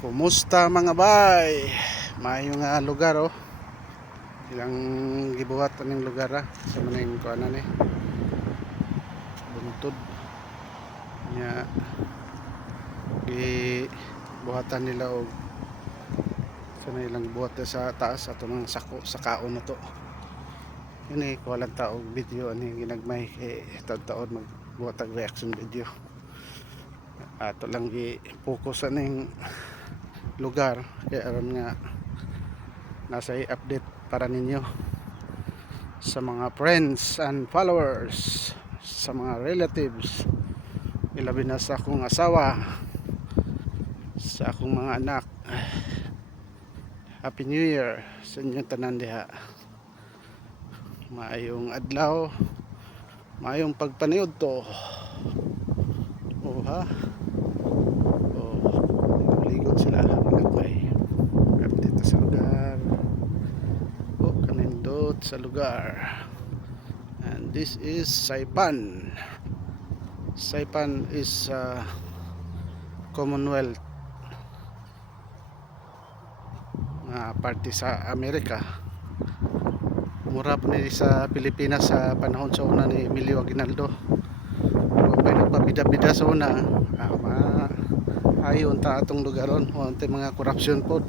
Kumusta mga bay? Mayo nga lugar oh. Ilang gibuhat aning lugar sa maning kuanan ni. Buntod. Nya gibuhatan nila og sa ilang buhat sa taas ato ng sako sa kaon na to. Ini kuwalan ta og video ani ginagmay kay taon-taon magbuhat og reaction video. Ato lang gi-focus aning lugar kaya aron nga nasa update para ninyo sa mga friends and followers, sa mga relatives, ilabi na sa akong asawa, sa akong mga anak. Happy New Year sa inyong tanan diha. Maayong adlaw, maayong pagpaniud to. Oh ha. Oh, ligo sila nagmay. Dito sa lugar. Oh, kanindot sa lugar. And this is Saipan. Saipan is Commonwealth na party sa Amerika. Mura po ni sa Pilipinas sa panahon sa una ni Emilio Aguinaldo. Kung may nagpabida-bida sa una, ayon ta atong lugaron. O ante mga korupsyon po.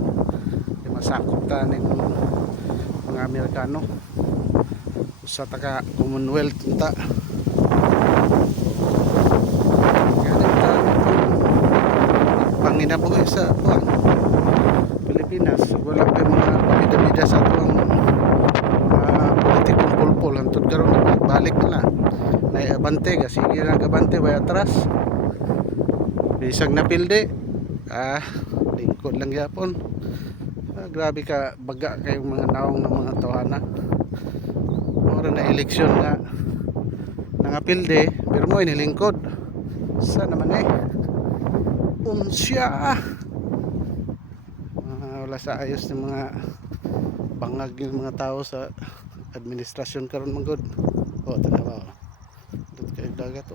Di masakop ta ng mga Amerikano. Sa taga Commonwealth ta. Panginabuhi sa buwan Pilipinas. Wala pa mga pabida-bida sa tuwang politikong pulpul. Hantod karon balik na abante ka sige nagabante way atras bisag napilde lingkod lang yapon. Grabe ka baga kayong mga naong ng mga tawhana. Ora na eleksyon nga nangapilde pero mo inilingkod sa naman unsya wala sa ayos ng mga bangag ng mga tao sa administrasyon karon manggod. O tanawa dito kay dagat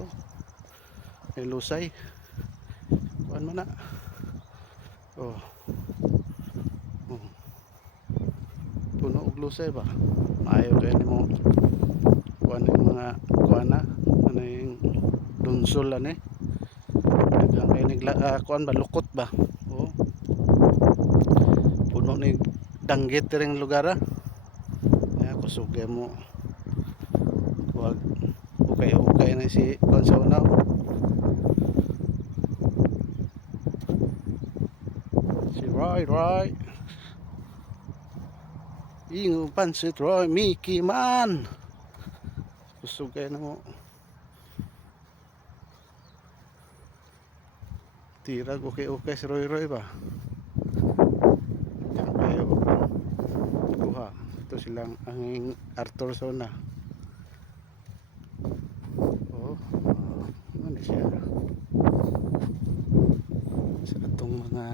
may lusay kuan man na puno og lusay ba maayo kay nimo kuan yung mga kuana ano yung dunsol ani daghang kay kuan ba lukot ba puno ni danggit ring lugar kusugay mo wag ukay na si Konsauna si Roy ingo pansit Roy Mickey man kusugay na mo tirag okay si Roy ba kayo kuha ito silang ang Arthur Sona ano siya sa itong mga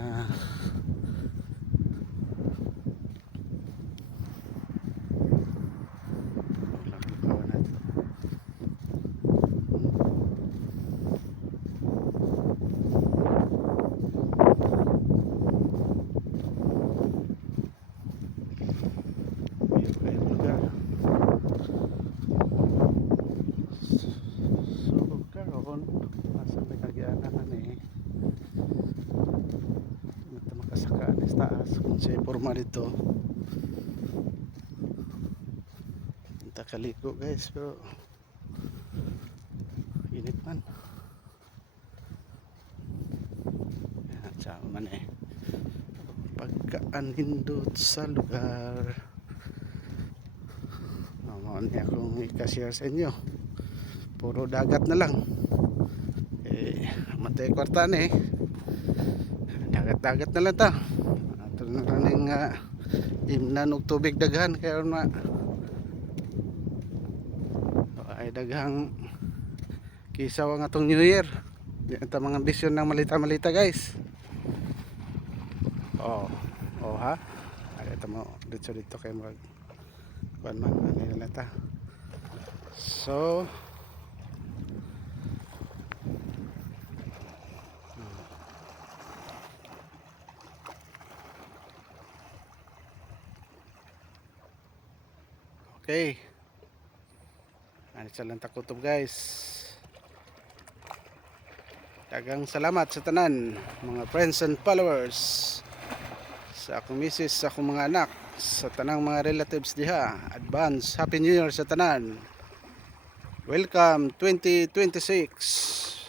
taas kung siya forma dito kita kaliko guys pero init man yan sama man pagkaanindot sa lugar naman niya kung ikashare sa inyo puro dagat na lang matay kwartan dagat na lang ta ato na kaning imnan og tubig daghan kaya na ay daghang kisaw ang atong New Year ito mga bisyon ng malita guys ha ay ito mo dito kayo mag kuan man ano nila ta so Okay. Ano sa lang takutob guys. Dagang salamat sa tanan mga friends and followers. Sa akong misis, sa akong mga anak, sa tanang mga relatives diha. Advance Happy New Year sa tanan. Welcome 2026.